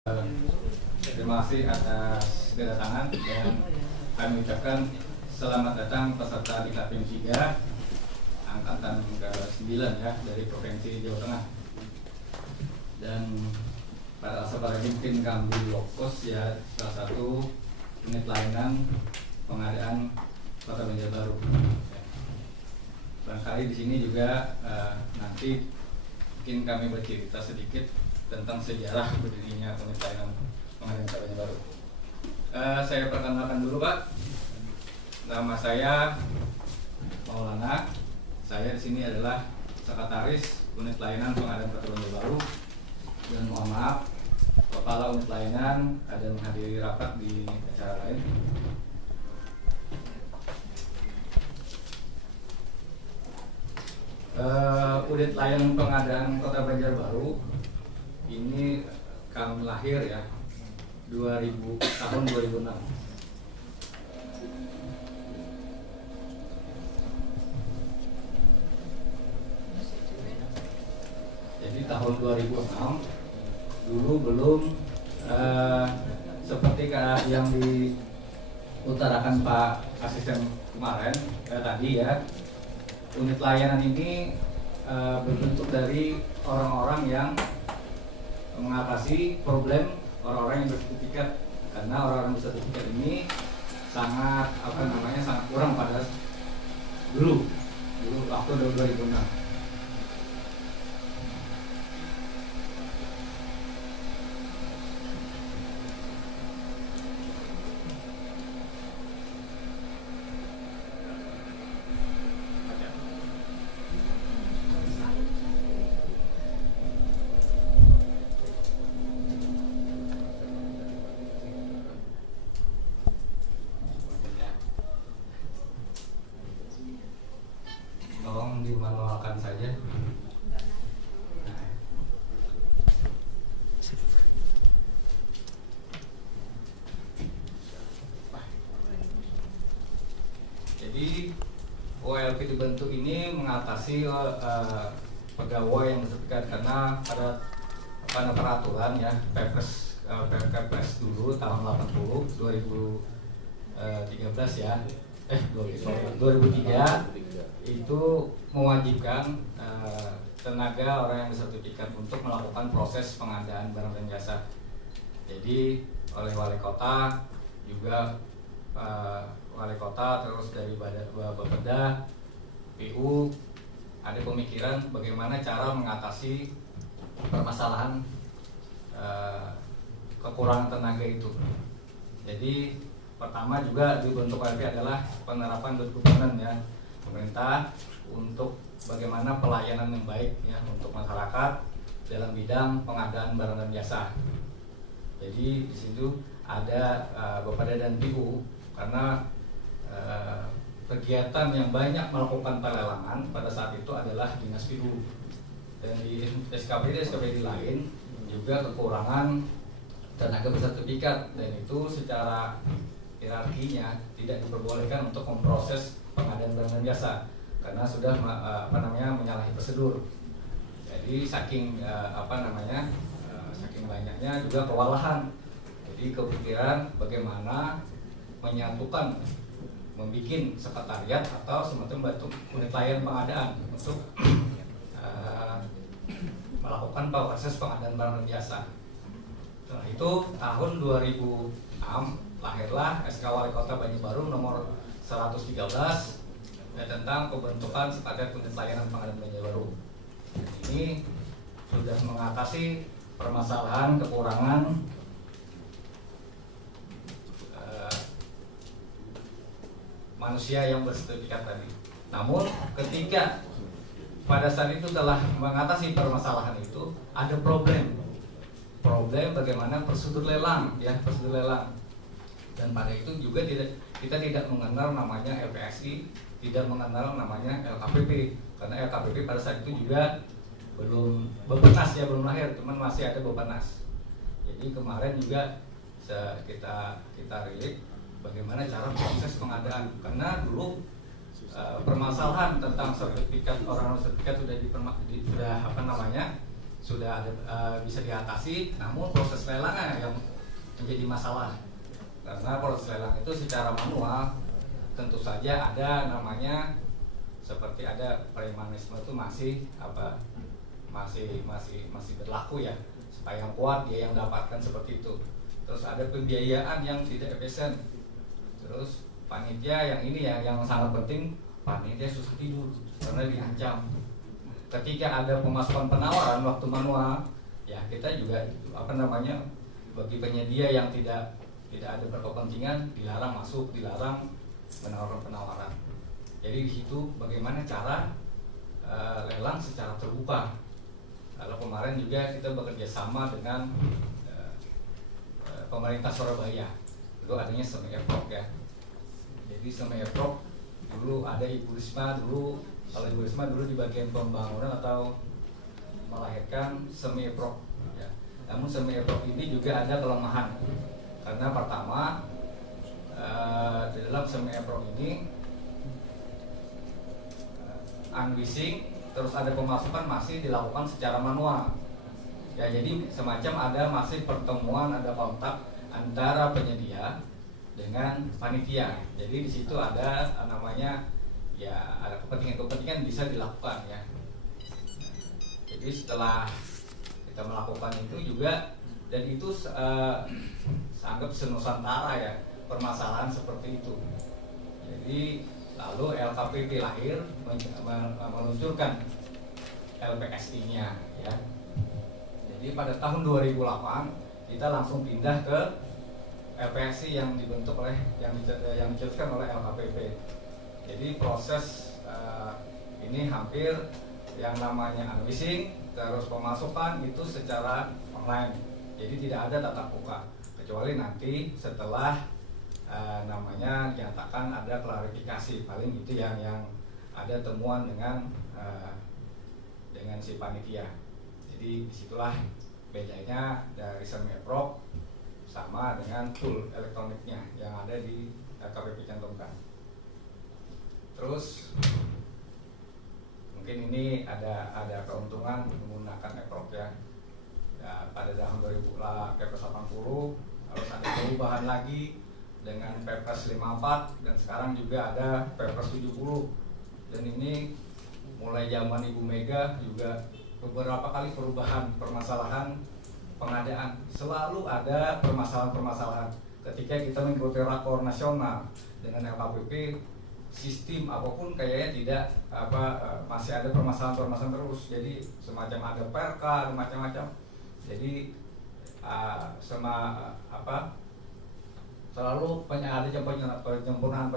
Terima kasih atas kedatangan dan kami ucapkan selamat datang peserta di KPM 3 angkatan ke-9 ya dari Provinsi Jawa Tengah. Dan pada kesempatan ini mungkin kami lokus ya salah satu unit layanan pengadaan Kota Banjarbaru. Barangkali di sini juga nanti mungkin kami bercerita sedikit tentang sejarah berdirinya unit layanan pengadaan Kota Banjarbaru. Saya perkenalkan dulu Pak. Nama saya Maulana. Saya di sini adalah sekretaris unit layanan pengadaan Kota Banjarbaru. Dan mohon maaf, kepala unit layanan ada menghadiri rapat di acara lain. Unit layanan pengadaan Kota Banjarbaru ini kami lahir ya tahun 2006. Jadi tahun 2006 dulu belum seperti yang diutarakan Pak Asisten kemarin tadi ya. Unit layanan ini berbentuk dari orang-orang yang mengatasi problem orang-orang yang bersertifikat, karena orang-orang bersertifikat ini sangat sangat kurang pada dulu waktu 2006. Tolong dimanualkan saja. Jadi OLP dibentuk ini mengatasi pegawai yang bersertifikat, karena ada peraturan ya Perpres dulu tahun 2013 ya 2003 itu mewajibkan tenaga orang yang bersertifikat untuk melakukan proses pengadaan barang dan jasa. Jadi oleh wali kota juga wali kota terus dari Bapeda, PU ada pemikiran bagaimana cara mengatasi permasalahan kekurangan tenaga itu. Jadi pertama juga dibentuk OLP adalah penerapan good governance ya pemerintah untuk bagaimana pelayanan yang baik ya untuk masyarakat dalam bidang pengadaan barang dan jasa. Jadi di situ ada Bapeda dan PU karena kegiatan yang banyak melakukan pelelangan pada saat itu adalah dinas PU, dan di SKPD lain juga kekurangan tenaga bersertifikat, dan itu secara hierarkinya tidak diperbolehkan untuk memproses pengadaan barang dan jasa karena sudah menyalahi prosedur. Jadi saking saking banyaknya juga kewalahan. Jadi kepikiran bagaimana menyatukan, membuat sekretariat atau semacam bentuk unit layanan pengadaan untuk melakukan proses pengadaan barang dan jasa. Setelah itu tahun 2006 lahirlah SK Wali Kota Banjarbaru nomor 113 tentang pembentukan sekretariat unit layanan pengadaan Banjarbaru. Ini sudah mengatasi permasalahan kekurangan manusia yang bersertifikat tadi. Namun ketika pada saat itu telah mengatasi permasalahan itu, ada problem bagaimana prosedur lelang ya, prosedur lelang. Dan pada itu juga kita tidak mengenal namanya LPSI, tidak mengenal namanya LKPP, karena LKPP pada saat itu juga belum Bapenas ya, belum lahir, cuman masih ada Bapenas. Jadi kemarin juga kita rilik bagaimana cara proses pengadaan, karena dulu permasalahan tentang sertifikat, orang sertifikat sudah sudah ada, bisa diatasi, namun proses lelangnya yang menjadi masalah. Karena proses lelang itu secara manual tentu saja ada namanya seperti ada premanisme itu masih berlaku ya, supaya yang kuat dia yang dapatkan seperti itu. Terus ada pembiayaan yang tidak efisien. Terus panitia yang ini ya yang sangat penting, panitia susah tidur karena diancam. Ketika ada pemasukan penawaran waktu manual, ya kita juga bagi penyedia yang tidak ada berkepentingan dilarang masuk, dilarang menawarkan penawaran. Jadi di situ bagaimana cara lelang secara terbuka. Kalau kemarin juga kita bekerja sama dengan pemerintah Surabaya, itu adanya Semi-Eprok ya. Jadi Semi-Eprok dulu ada Ibu Risma dulu, kalau Ibu Risma dulu di bagian pembangunan atau melahirkan Semi-Eprok ya. Namun Semi-Eprok ini juga ada kelemahan, karena pertama di dalam Semi-Eprok ini unleashing terus ada pemasukan masih dilakukan secara manual ya. Jadi semacam ada masih pertemuan, ada kontak antara penyedia dengan panitia. Jadi di situ ada namanya ya, ada kepentingan bisa dilakukan ya. Jadi setelah kita melakukan itu juga, dan itu anggap senusantara ya permasalahan seperti itu. Jadi lalu LKPP lahir meluncurkan LPSI-nya ya. Jadi pada tahun 2008 kita langsung pindah ke LPSI yang dibentuk oleh yang dicetuskan oleh LKPP. Jadi proses ini hampir yang namanya unleashing terus pemasukan itu secara online. Jadi tidak ada tatap muka kecuali nanti setelah namanya dinyatakan ada klarifikasi, paling itu yang ada temuan dengan si panitia. Jadi disitulah bedanya dari Semi-Eprok sama dengan tool elektroniknya yang ada di LKPP cantumkan. Terus mungkin ini ada keuntungan menggunakan Eprok ya. Pada tahun 2000 Kepres 80 harus ada perubahan lagi dengan Perpres 54 dan sekarang juga ada Perpres 70. Dan ini mulai zaman Ibu Mega juga beberapa kali perubahan permasalahan pengadaan, selalu ada permasalahan-permasalahan. Ketika kita mengikuti rakor nasional dengan LKPP, sistem apapun kayaknya tidak masih ada permasalahan-permasalahan terus. Jadi semacam ada perka, macam-macam. Jadi selalu ada penyempurnaan